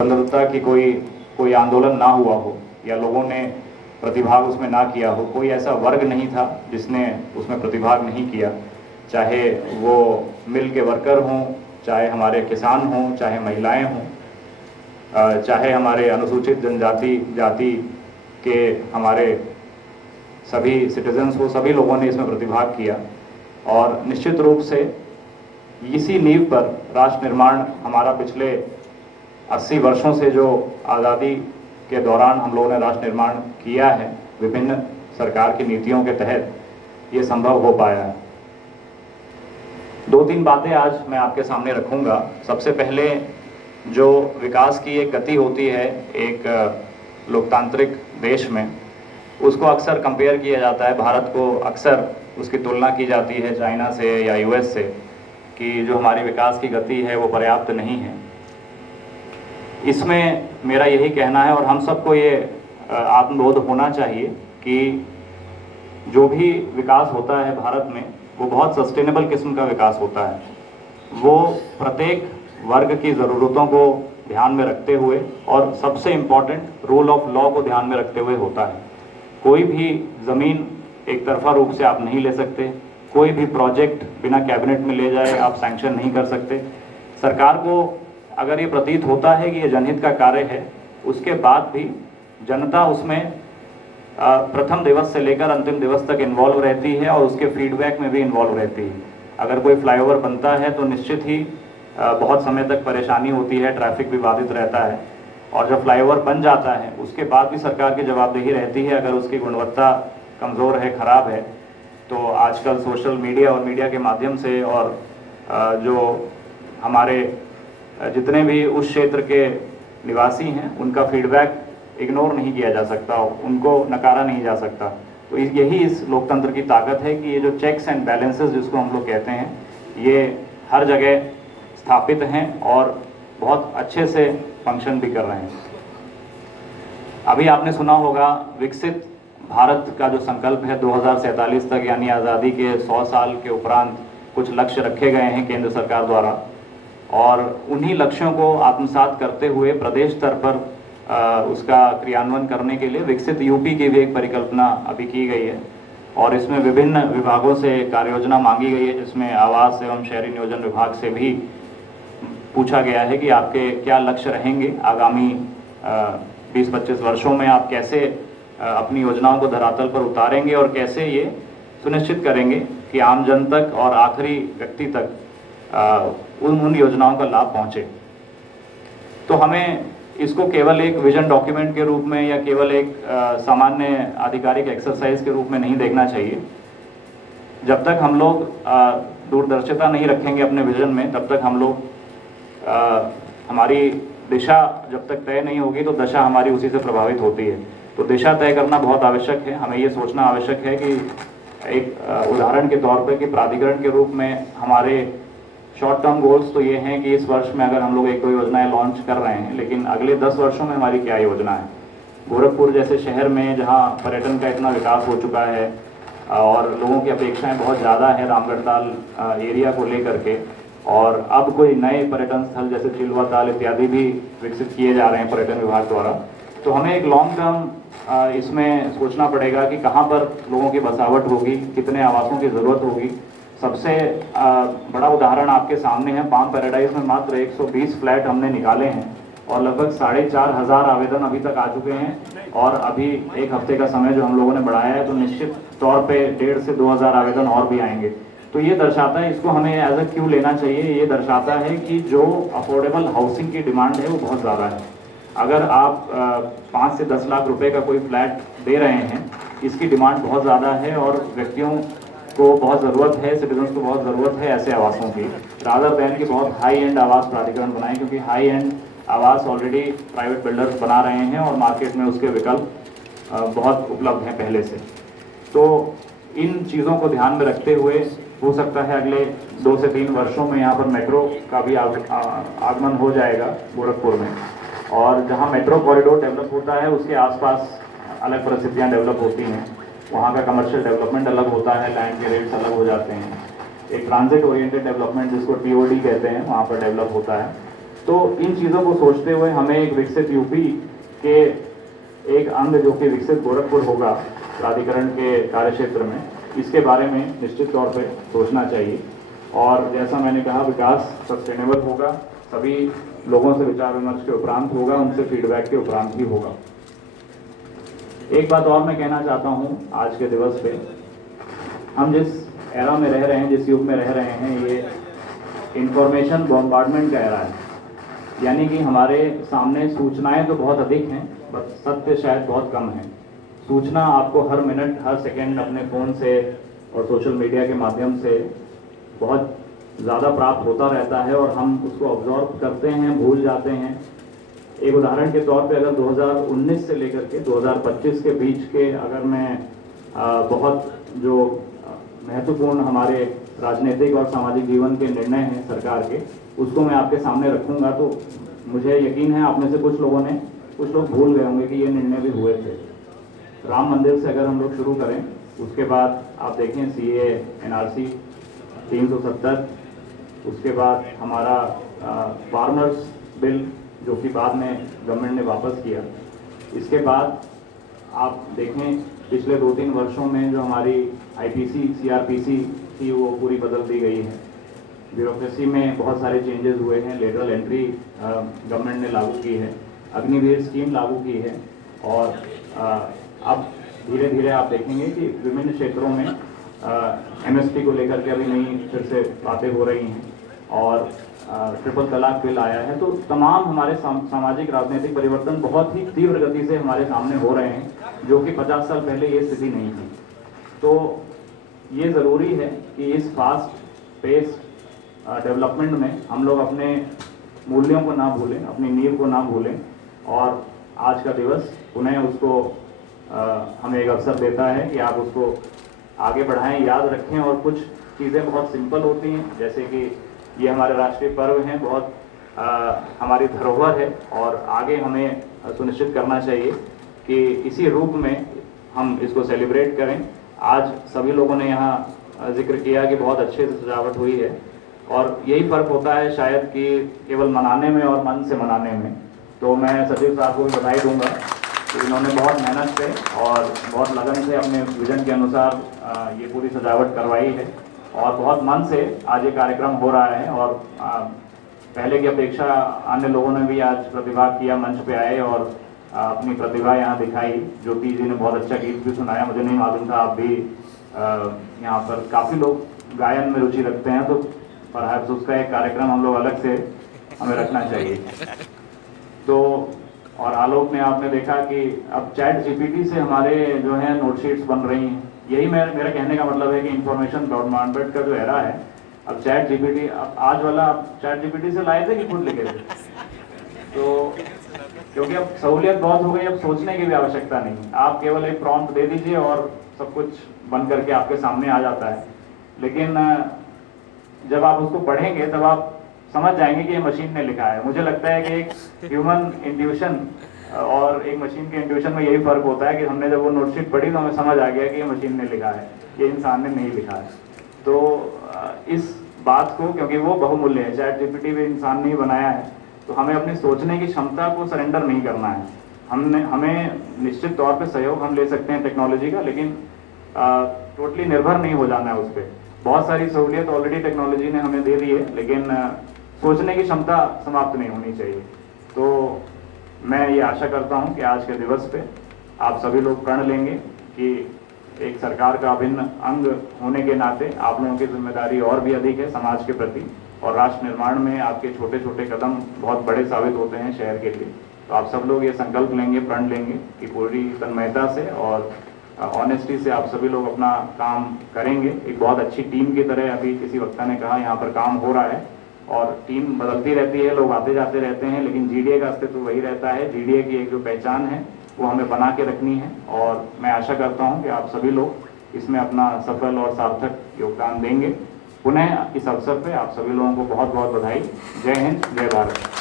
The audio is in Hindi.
स्वतंत्रता की कोई आंदोलन ना हुआ हो या लोगों ने प्रतिभाग उसमें ना किया हो, कोई ऐसा वर्ग नहीं था जिसने उसमें प्रतिभाग नहीं किया। चाहे वो मिल के वर्कर हों, चाहे हमारे किसान हों, चाहे महिलाएं हों, चाहे हमारे अनुसूचित जनजाति जाति के हमारे सभी सिटीजन्स हो, सभी लोगों ने इसमें प्रतिभाग किया। और निश्चित रूप से इसी नींव पर राष्ट्र निर्माण हमारा पिछले 80 वर्षों से जो आज़ादी के दौरान हम लोगों ने राष्ट्र निर्माण किया है, विभिन्न सरकार की नीतियों के तहत ये संभव हो पाया है। 2-3 बातें आज मैं आपके सामने रखूंगा। सबसे पहले जो विकास की एक गति होती है एक लोकतांत्रिक देश में, उसको अक्सर कंपेयर किया जाता है, भारत को अक्सर उसकी तुलना की जाती है चाइना से या यूएस से, कि जो हमारी विकास की गति है वो पर्याप्त नहीं है। इसमें मेरा यही कहना है और हम सबको ये आत्मबोध होना चाहिए कि जो भी विकास होता है भारत में वो बहुत सस्टेनेबल किस्म का विकास होता है। वो प्रत्येक वर्ग की ज़रूरतों को ध्यान में रखते हुए और सबसे इम्पॉर्टेंट रूल ऑफ लॉ को ध्यान में रखते हुए होता है। कोई भी ज़मीन एक तरफा रूप से आप नहीं ले सकते, कोई भी प्रोजेक्ट बिना कैबिनेट में ले जाए आप सैंक्शन नहीं कर सकते। सरकार को अगर ये प्रतीत होता है कि ये जनहित का कार्य है, उसके बाद भी जनता उसमें प्रथम दिवस से लेकर अंतिम दिवस तक इन्वॉल्व रहती है और उसके फीडबैक में भी इन्वॉल्व रहती है। अगर कोई फ्लाईओवर बनता है तो निश्चित ही बहुत समय तक परेशानी होती है, ट्रैफिक भी बाधित रहता है, और जब फ्लाईओवर बन जाता है उसके बाद भी सरकार की जवाबदेही रहती है। अगर उसकी गुणवत्ता कमज़ोर है, ख़राब है, तो आजकल सोशल मीडिया और मीडिया के माध्यम से और जो हमारे जितने भी उस क्षेत्र के निवासी हैं उनका फीडबैक इग्नोर नहीं किया जा सकता, उनको नकारा नहीं जा सकता। तो यही इस लोकतंत्र की ताकत है कि ये जो चेक्स एंड बैलेंसेस जिसको हम लोग कहते हैं, ये हर जगह स्थापित हैं और बहुत अच्छे से फंक्शन भी कर रहे हैं। अभी आपने सुना होगा विकसित भारत का जो संकल्प है 2047 तक, यानी आज़ादी के 100 साल के उपरांत कुछ लक्ष्य रखे गए हैं केंद्र सरकार द्वारा, और उन्हीं लक्ष्यों को आत्मसात करते हुए प्रदेश स्तर पर उसका क्रियान्वयन करने के लिए विकसित यूपी की भी एक परिकल्पना अभी की गई है। और इसमें विभिन्न विभागों से कार्य योजना मांगी गई है, जिसमें आवास एवं शहरी नियोजन विभाग से भी पूछा गया है कि आपके क्या लक्ष्य रहेंगे आगामी 20-25 वर्षों में, आप कैसे अपनी योजनाओं को धरातल पर उतारेंगे और कैसे ये सुनिश्चित करेंगे कि आम जन तक और आखिरी व्यक्ति तक उन योजनाओं का लाभ पहुंचे। तो हमें इसको केवल एक विजन डॉक्यूमेंट के रूप में या केवल एक सामान्य आधिकारिक एक्सरसाइज के रूप में नहीं देखना चाहिए। जब तक हम लोग दूरदर्शिता नहीं रखेंगे अपने विजन में, तब तक हम लोग हमारी दिशा जब तक तय नहीं होगी तो दशा हमारी उसी से प्रभावित होती है। तो दिशा तय करना बहुत आवश्यक है। हमें ये सोचना आवश्यक है कि एक उदाहरण के तौर पर कि प्राधिकरण के रूप में हमारे शॉर्ट टर्म गोल्स तो ये हैं कि इस वर्ष में अगर हम लोग एक दो योजनाएं लॉन्च कर रहे हैं, लेकिन अगले 10 वर्षों में हमारी क्या योजना है। गोरखपुर जैसे शहर में जहां पर्यटन का इतना विकास हो चुका है और लोगों की अपेक्षाएं बहुत ज़्यादा है रामगढ़ ताल एरिया को लेकर के, और अब कोई नए पर्यटन स्थल जैसे चिल्वा ताल इत्यादि भी विकसित किए जा रहे हैं पर्यटन विभाग द्वारा। तो हमें एक लॉन्ग टर्म इसमें सोचना पड़ेगा कि कहाँ पर लोगों की बसावट होगी, कितने आवासों की ज़रूरत होगी। सबसे बड़ा उदाहरण आपके सामने है, पाम पैराडाइज में मात्र 120 फ्लैट हमने निकाले हैं और लगभग 4,500 आवेदन अभी तक आ चुके हैं, और अभी एक हफ्ते का समय जो हम लोगों ने बढ़ाया है, तो निश्चित तौर पे 1,500 से 2,000 आवेदन और भी आएंगे। तो ये दर्शाता है, इसको हमें एज अ क्यों लेना चाहिए, ये दर्शाता है कि जो अफोर्डेबल हाउसिंग की डिमांड है वो बहुत ज़्यादा है। अगर आप 5 से 10 लाख रुपए का कोई फ्लैट दे रहे हैं, इसकी डिमांड बहुत ज़्यादा है और व्यक्तियों को बहुत ज़रूरत है, सिटीजन्स को बहुत ज़रूरत है ऐसे आवासों की। रादर दैन की बहुत हाई एंड आवास प्राधिकरण बनाए, क्योंकि हाई एंड आवास ऑलरेडी प्राइवेट बिल्डर्स बना रहे हैं और मार्केट में उसके विकल्प बहुत उपलब्ध हैं पहले से। तो इन चीज़ों को ध्यान में रखते हुए हो सकता है अगले 2 से 3 वर्षों में यहाँ पर मेट्रो का भी आगमन हो जाएगा गोरखपुर में, और जहाँ मेट्रो कॉरिडोर डेवलप होता है उसके आसपास अलग परिस्थितियाँ डेवलप होती हैं। वहाँ का कमर्शियल डेवलपमेंट अलग होता है, लैंड के रेट्स अलग हो जाते हैं। एक ट्रांजिट ओरिएंटेड डेवलपमेंट जिसको TOD कहते हैं, वहाँ पर डेवलप होता है। तो इन चीज़ों को सोचते हुए हमें एक विकसित यूपी के एक अंग जो कि विकसित गोरखपुर होगा प्राधिकरण के कार्यक्षेत्र में, इसके बारे में निश्चित तौर पे सोचना चाहिए। और जैसा मैंने कहा, विकास सस्टेनेबल होगा, सभी लोगों से विचार विमर्श के उपरांत होगा, उनसे फीडबैक के उपरांत ही होगा। एक बात और मैं कहना चाहता हूँ, आज के दिवस पे हम जिस एरा में रह रहे हैं, जिस युग में रह रहे हैं, ये इंफॉर्मेशन बॉम्बार्डमेंट का एरा है। यानी कि हमारे सामने सूचनाएं तो बहुत अधिक हैं, बस सत्य शायद बहुत कम है। सूचना आपको हर मिनट हर सेकंड अपने फ़ोन से और सोशल मीडिया के माध्यम से बहुत ज़्यादा प्राप्त होता रहता है और हम उसको ऑब्जॉर्व करते हैं, भूल जाते हैं। एक उदाहरण के तौर पे अगर 2019 से लेकर के 2025 के बीच के अगर मैं बहुत जो महत्वपूर्ण हमारे राजनीतिक और सामाजिक जीवन के निर्णय हैं सरकार के, उसको मैं आपके सामने रखूंगा, तो मुझे यकीन है आप में से कुछ लोग भूल गए होंगे कि ये निर्णय भी हुए थे। राम मंदिर से अगर हम लोग शुरू करें, उसके बाद आप देखें CAA NRC 370, उसके बाद हमारा फार्मर्स बिल जो कि बाद में गवर्नमेंट ने वापस किया। इसके बाद आप देखें पिछले 2-3 वर्षों में जो हमारी IPC CRPC थी वो पूरी बदल दी गई है। ब्यूरोक्रेसी में बहुत सारे चेंजेस हुए हैं, लेटरल एंट्री गवर्नमेंट ने लागू की है, अग्निवीर स्कीम लागू की है और अब धीरे धीरे आप देखेंगे कि विभिन्न क्षेत्रों में MSP को लेकर के अभी नई फिर से बातें हो रही हैं और ट्रिपल तलाक बिल आया है। तो तमाम हमारे सामाजिक राजनीतिक परिवर्तन बहुत ही तीव्र गति से हमारे सामने हो रहे हैं, जो कि 50 साल पहले ये स्थिति नहीं थी। तो ये ज़रूरी है कि इस फास्ट पेस्ड डेवलपमेंट में हम लोग अपने मूल्यों को ना भूलें, अपनी नींव को ना भूलें और आज का दिवस पुनः उसको हमें एक अवसर देता है कि आप उसको आगे बढ़ाएं, याद रखें। और कुछ चीज़ें बहुत सिंपल होती हैं, जैसे कि ये हमारे राष्ट्रीय पर्व हैं, बहुत हमारी धरोहर है और आगे हमें सुनिश्चित करना चाहिए कि इसी रूप में हम इसको सेलिब्रेट करें। आज सभी लोगों ने यहाँ जिक्र किया कि बहुत अच्छे से सजावट हुई है और यही फ़र्क होता है शायद कि केवल मनाने में और मन से मनाने में। तो मैं सचिव साहब को भी बधाई दूंगा कि इन्होंने बहुत मेहनत से और बहुत लगन से अपने विजन के अनुसार ये पूरी सजावट करवाई है और बहुत मन से आज ये कार्यक्रम हो रहा है। और पहले की अपेक्षा अन्य लोगों ने भी आज प्रतिभाग किया, मंच पे आए और अपनी प्रतिभा यहाँ दिखाई। ज्योति जी ने बहुत अच्छा गीत भी सुनाया, मुझे नहीं मालूम था आप भी यहाँ पर काफ़ी लोग गायन में रुचि रखते हैं, तो परहैप्स उसका एक कार्यक्रम हम लोग अलग से हमें रखना चाहिए। तो और आलोक में आपने देखा कि अब चैट GPT से हमारे जो है नोटशीट्स बन रही हैं। यही मेरा कहने का मतलब है कि इंफॉर्मेशन बॉम्बार्डमेंट का जो एरा है, अब चैट GPT, अब आज वाला आप चैट GPT से लाए थे कि खुद लिखे थे? तो क्योंकि अब सहूलियत बहुत हो गई, अब सोचने की भी आवश्यकता नहीं, आप केवल एक प्रॉम्प्ट दे दीजिए और सब कुछ बन करके आपके सामने आ जाता है। लेकिन जब आप उसको पढ़ेंगे तब आप समझ जाएंगे कि ये मशीन ने लिखा है। मुझे लगता है कि एक ह्यूमन इंट्यूशन और एक मशीन के इंट्यूशन में यही फ़र्क होता है कि हमने जब वो नोटशीट पढ़ी तो हमें समझ आ गया कि ये मशीन ने लिखा है, ये इंसान ने नहीं लिखा है। तो इस बात को, क्योंकि वो बहुमूल्य है, चैट GPT भी इंसान ने ही बनाया है, तो हमें अपनी सोचने की क्षमता को सरेंडर नहीं करना है। हमें निश्चित तौर पे सहयोग हम ले सकते हैं टेक्नोलॉजी का, लेकिन टोटली निर्भर नहीं हो जाना है उस पर। बहुत सारी सहूलियत ऑलरेडी टेक्नोलॉजी ने हमें दे दी है, लेकिन सोचने की क्षमता समाप्त नहीं होनी चाहिए। तो मैं ये आशा करता हूँ कि आज के दिवस पे आप सभी लोग प्रण लेंगे कि एक सरकार का अभिन्न अंग होने के नाते आप लोगों की जिम्मेदारी और भी अधिक है समाज के प्रति, और राष्ट्र निर्माण में आपके छोटे छोटे कदम बहुत बड़े साबित होते हैं शहर के लिए। तो आप सब लोग ये संकल्प लेंगे, प्रण लेंगे कि पूरी तन्मयता से और ऑनेस्टी से आप सभी लोग अपना काम करेंगे। एक बहुत अच्छी टीम की तरह, अभी किसी वक्ता ने कहा, यहाँ पर काम हो रहा है और टीम बदलती रहती है, लोग आते जाते रहते हैं, लेकिन GDA का अस्तित्व वही रहता है। GDA की एक जो पहचान है वो हमें बना के रखनी है और मैं आशा करता हूँ कि आप सभी लोग इसमें अपना सफल और सार्थक योगदान देंगे। पुनः इस अवसर पे आप सभी लोगों को बहुत बहुत बधाई। जय हिंद, जय भारत।